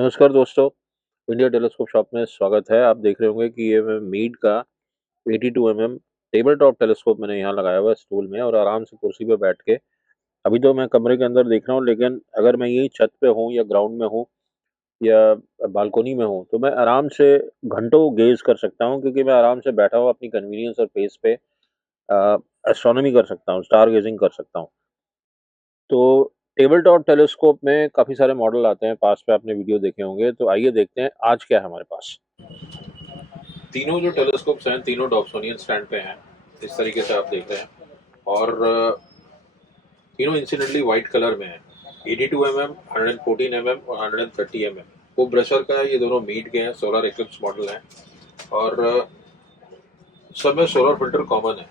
नमस्कार दोस्तों, India telescope shop में स्वागत है। आप देख रहे होंगे कि ये मैं मीड का 82 एमएम टेबल टॉप टेलीस्कोप मैंने यहाँ लगाया हुआ है स्टूल में और आराम से कुर्सी पे बैठ के अभी तो मैं कमरे के अंदर देख रहा हूँ, लेकिन अगर मैं यहीं छत पे हूँ या ग्राउंड में हूँ या बालकनी में हूँ, तो मैं आराम से घंटों गेज़ कर सकता हूँ क्योंकि मैं आराम से बैठा हुआ अपनी कन्वीनियंस और पेस पे एस्ट्रोनॉमी कर सकता हूँ, स्टार गेजिंग कर सकता हूँ। तो टेबल टॉप टेलीस्कोप में काफ़ी सारे मॉडल आते हैं, पास में आपने वीडियो देखे होंगे, तो आइए देखते हैं आज क्या है हमारे पास। तीनों जो टेलीस्कोप्स हैं, तीनों डॉप्सोनियन स्टैंड पे हैं, इस तरीके से आप देख रहे हैं। और तीनों इंसिडेंटली वाइट कलर में हैं। 82 mm, 114 mm और 130 mm। वो ब्रशर का है, ये दोनों मीट के हैं, सोलर इक्लिप्स मॉडल हैं। और सब में सोलर फिल्टर कॉमन है।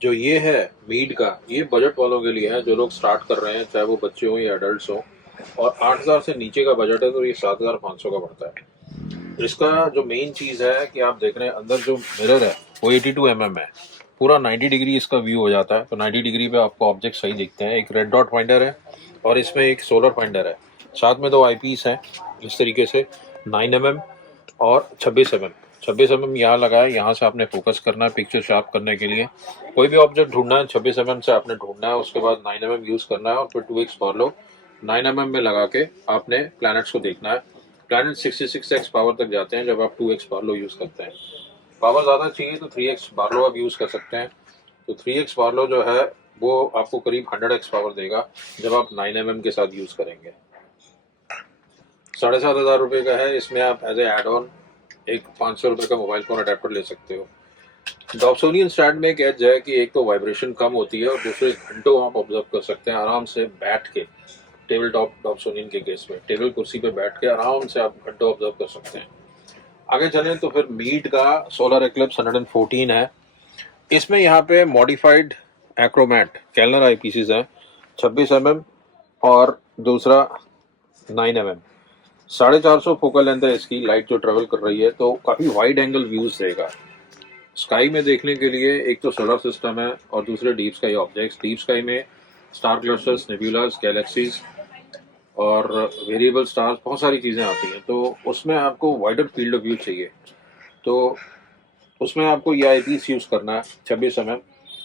जो ये है मीट का, ये बजट वालों के लिए है, जो लोग स्टार्ट कर रहे हैं, चाहे वो बच्चे हों या एडल्ट हों। और 8,000 से नीचे का बजट है तो ये 7,500 का पड़ता है। इसका जो मेन चीज़ है कि आप देख रहे हैं अंदर जो मिरर है वो 82 mm है। पूरा 90 डिग्री इसका व्यू हो जाता है, तो 90 डिग्री पे आपको ऑब्जेक्ट सही दिखते हैं। एक रेड डॉट फाइंडर है और इसमें एक सोलर फाइंडर है। साथ में दो आईपीस हैं इस तरीके से, 9 mm और 26 mm। 26 mm यहाँ लगा है, यहाँ से आपने फोकस करना है पिक्चर शार्प करने के लिए। कोई भी ऑब्जेक्ट ढूंढना है 26 mm से आपने ढूंढना है, उसके बाद 9 mm यूज़ करना है और फिर 2x फॉर लो 9 mm में लगा के आपने प्लैनेट्स को देखना है। प्लैनेट 66x पावर तक जाते हैं जब आप 2x बार्लो यूज़ करते हैं। पावर ज़्यादा चाहिए तो 3x बार्लो आप यूज़ कर सकते हैं। तो 3x बार्लो जो है वो आपको करीब 100x पावर देगा जब आप 9 mm के साथ यूज़ करेंगे। 7,500 रुपये का है। इसमें आप एज ए एड ऑन एक 500 रुपये का मोबाइल फ़ोन अडेप्टर ले सकते हो। डॉप्सोनियन स्टैंड में एक एज है कि एक तो वाइब्रेशन कम होती है और दूसरे घंटों आप ऑब्जर्व कर सकते हैं आराम से बैठ के। टेबल टॉप डॉप्सोनियन के केस में टेबल कुर्सी पे बैठ के आराम से आप घंटों ऑब्जर्व कर सकते हैं। आगे चलें तो फिर मीट का सोलर एक्लिप्स 114 है। इसमें यहाँ पे मॉडिफाइड एक्रोमैट कैलनर आई पीसीज हैं, 26 mm और दूसरा 9 mm। 450 फोकल लेंथ है इसकी। लाइट जो ट्रेवल कर रही है तो काफ़ी वाइड एंगल व्यूज देगा स्काई में देखने के लिए। एक तो सोलर सिस्टम है और दूसरे deep sky objects. Deep sky में स्टार क्लस्टर्स, नेब्यूलास, गैलेक्सीज और वेरिएबल स्टार्स, बहुत सारी चीज़ें आती हैं। तो उसमें आपको वाइडर फील्ड ऑफ व्यू चाहिए, तो उसमें आपको ये आई पीस यूज़ करना है 26 mm।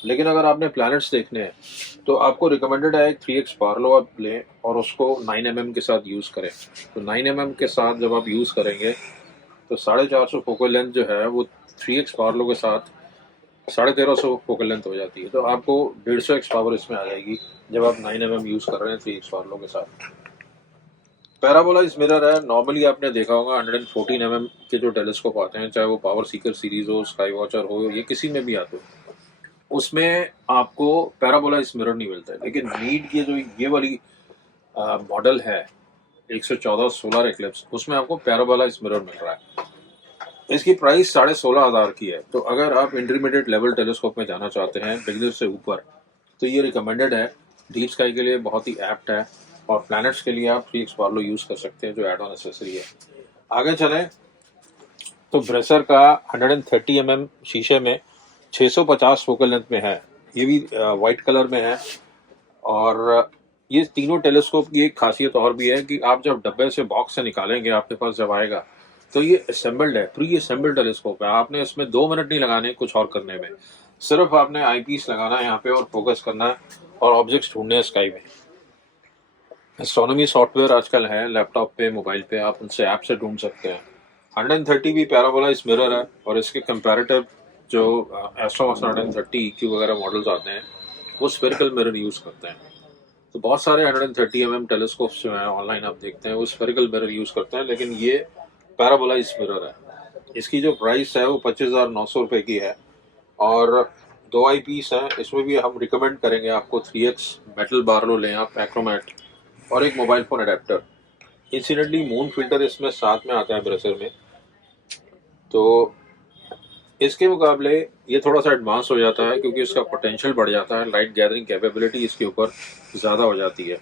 लेकिन अगर आपने प्लैनेट्स देखने हैं तो आपको रिकमेंडेड है 3x पार्लो आप लें और उसको 9 mm के साथ यूज़ करें। तो 9 mm के साथ जब आप यूज़ करेंगे तो 450 फोकल लेंथ जो है वो 3x पार्लो के साथ 1350 फोकल लेंथ हो जाती है। तो आपको 150x पावर इसमें आ जाएगी जब आप 9 mm यूज़ कर रहे हैं 3x पार्लो के साथ। पैराबोलाइज मिरर है। नॉर्मली आपने देखा होगा 114 mm के जो टेलीस्कोप आते हैं, चाहे वो पावर सीकर सीरीज हो, स्काई वॉचर हो, ये किसी में भी आते हो, उसमें आपको पैराबोलाइज मिरर नहीं मिलता है। लेकिन मीड की जो ये वाली मॉडल है 114 सोलर एक्लिप्स, उसमें आपको पैराबोलाइज मिरर मिल रहा है। इसकी प्राइस 16,500 की है। तो अगर आप इंटरमीडिएट लेवल टेलीस्कोप में जाना चाहते हैं बिगनर से ऊपर, तो ये रिकमेंडेड है। डीप स्काई के लिए बहुत ही एप्ट है और प्लैनेट्स के लिए आप 3x बार्लो यूज़ कर सकते हैं जो एड ऑन एसेसरी है। आगे चलें तो ब्रेसर का 130 mm शीशे में 650 फोकल लेंथ में है। ये भी वाइट कलर में है। और ये तीनों टेलीस्कोप की एक खासियत और भी है कि आप जब डब्बे से बॉक्स से निकालेंगे, आपके पास जब आएगा, तो ये असेंबल्ड है, प्री असेंबल्ड टेलीस्कोप है। आपने इसमें 2 मिनट नहीं लगाने कुछ और करने में, सिर्फ आपने आई पीस लगाना है यहाँ पे और फोकस करना है और ऑब्जेक्ट्स ढूंढने हैं स्काई में। एस्ट्रोनॉमी सॉफ्टवेयर आजकल है लैपटॉप पे, मोबाइल पे, आप उनसे ऐप से ढूंढ सकते हैं। 130 भी पैराबोलाइज मिरर है और इसके कंपैरेटिव जो एस्ट्रोमॉस 130 EQ वगैरह मॉडल्स आते हैं वो स्फेरिकल मिरर यूज़ करते हैं। तो बहुत सारे 130 mm टेलीस्कोप्स जो हैं ऑनलाइन आप देखते हैं वो स्फेरिकल मिरर यूज़ करते हैं, लेकिन ये पैराबोलाइज मिरर है। इसकी जो प्राइस है वो 25,900 रुपये की है और दो आई पीस हैं। इसमें भी हम रिकमेंड करेंगे आपको 3x मेटल बार्लो लें आप, एक्रोमैट, और एक mobile phone adapter. Incidentally moon filter इसमें साथ में आता है ब्रेसर में, तो इसके मुकाबले ये थोड़ा सा एडवांस हो जाता है क्योंकि इसका पोटेंशियल बढ़ जाता है, लाइट गैदरिंग कैपेबिलिटी इसके ऊपर ज़्यादा हो जाती है,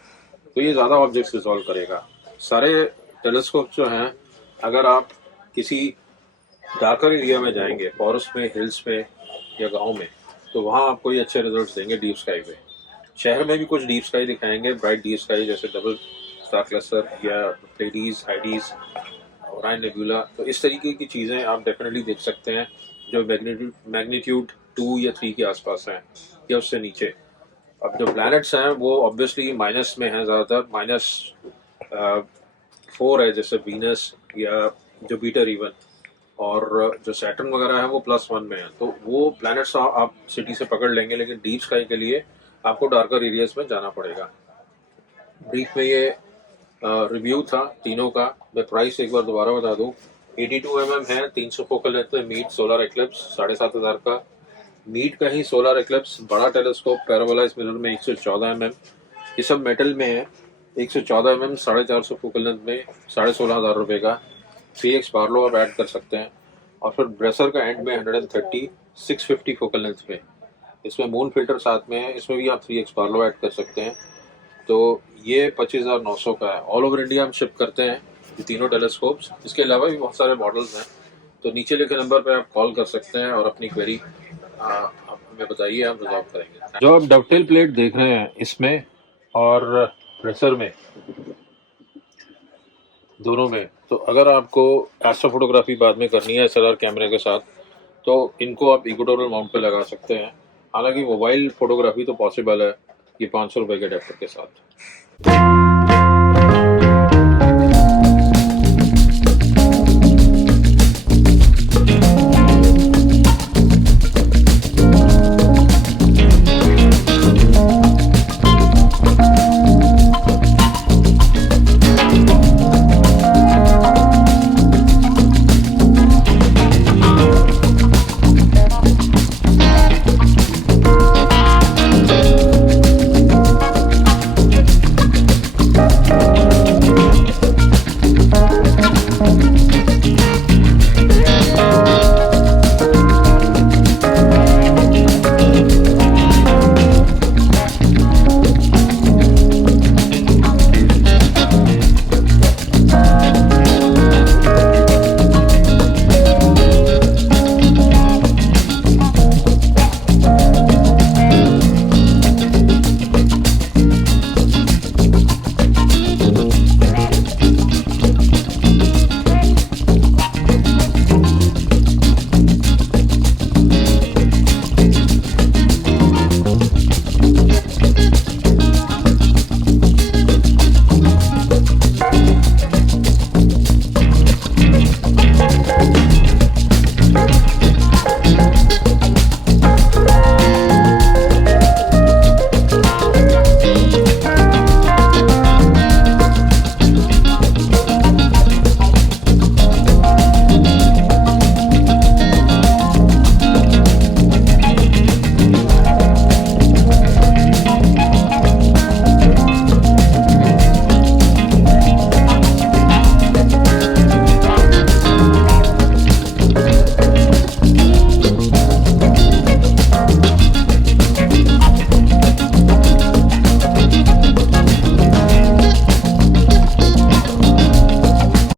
तो ये ज़्यादा ऑब्जेक्ट्स रिजॉल्व करेगा। सारे टेलीस्कोप जो हैं, अगर आप किसी डार्कर एरिया में जाएंगे, फॉरेस्ट में, हिल्स में या गांव में, तो वहाँ आपको ये अच्छे रिजल्ट्स देंगे डीप स्काई पे। शहर में भी कुछ डीप स्काई दिखाएंगे, ब्राइट डीप स्काई जैसे डबल स्टार क्लस्टर या प्लेडीज, हाइडीज, ओराइन नेबुला, तो इस तरीके की चीज़ें आप डेफिनेटली देख सकते हैं जो मैग्नीट्यूड 2 या 3 के आसपास हैं या उससे नीचे। अब जो प्लैनेट्स हैं वो ऑब्वियसली माइनस में हैं, ज़्यादातर -4 है, जैसे वीनस या जुपिटर इवन, और जो सैटर्न वगैरह है वो +1 में है। तो वो प्लैनेट्स आप सिटी से पकड़ लेंगे, लेकिन डीप स्काई के लिए आपको डार्कर एरियाज में जाना पड़ेगा। ब्रीफ में ये रिव्यू था तीनों का। मैं प्राइस एक बार दोबारा बता दूं, 82 mm है, 300 फोकल लेंथ में मीट सोलर एक्लिप्स 7500 का। मीट का ही सोलर एक्लिप्स बड़ा टेलीस्कोप पैराबोलाइज मिरर में 114 mm, ये सब मेटल में है। 114 mm 450 फोकल लेंथ में 16,500 रुपये का। 3x बार्लो आप ऐड कर सकते हैं। और फिर ब्रेसर का एंड में 130 650 फोकल लेंथ में, इसमें मून फिल्टर साथ में है, इसमें भी आप 3x बार्लो ऐड कर सकते हैं। तो ये 25,900 का है। ऑल ओवर इंडिया हम शिप करते हैं ये तीनों टेलीस्कोप्स। इसके अलावा भी बहुत सारे मॉडल्स हैं। तो नीचे लिखे नंबर पे आप कॉल कर सकते हैं और अपनी क्वेरी आप हमें बताइए, हम रिजॉल्व करेंगे। जो आप डवटेल प्लेट देख रहे हैं इसमें और प्रेशर में, दोनों में, तो अगर आपको एस्ट्रो फोटोग्राफी बाद में करनी है SLR कैमरे के साथ, तो इनको आप इक्वेटोरियल माउंट पे लगा सकते हैं। हालांकि मोबाइल फोटोग्राफी तो पॉसिबल है ये 500 रुपये के अडेप्टर के साथ।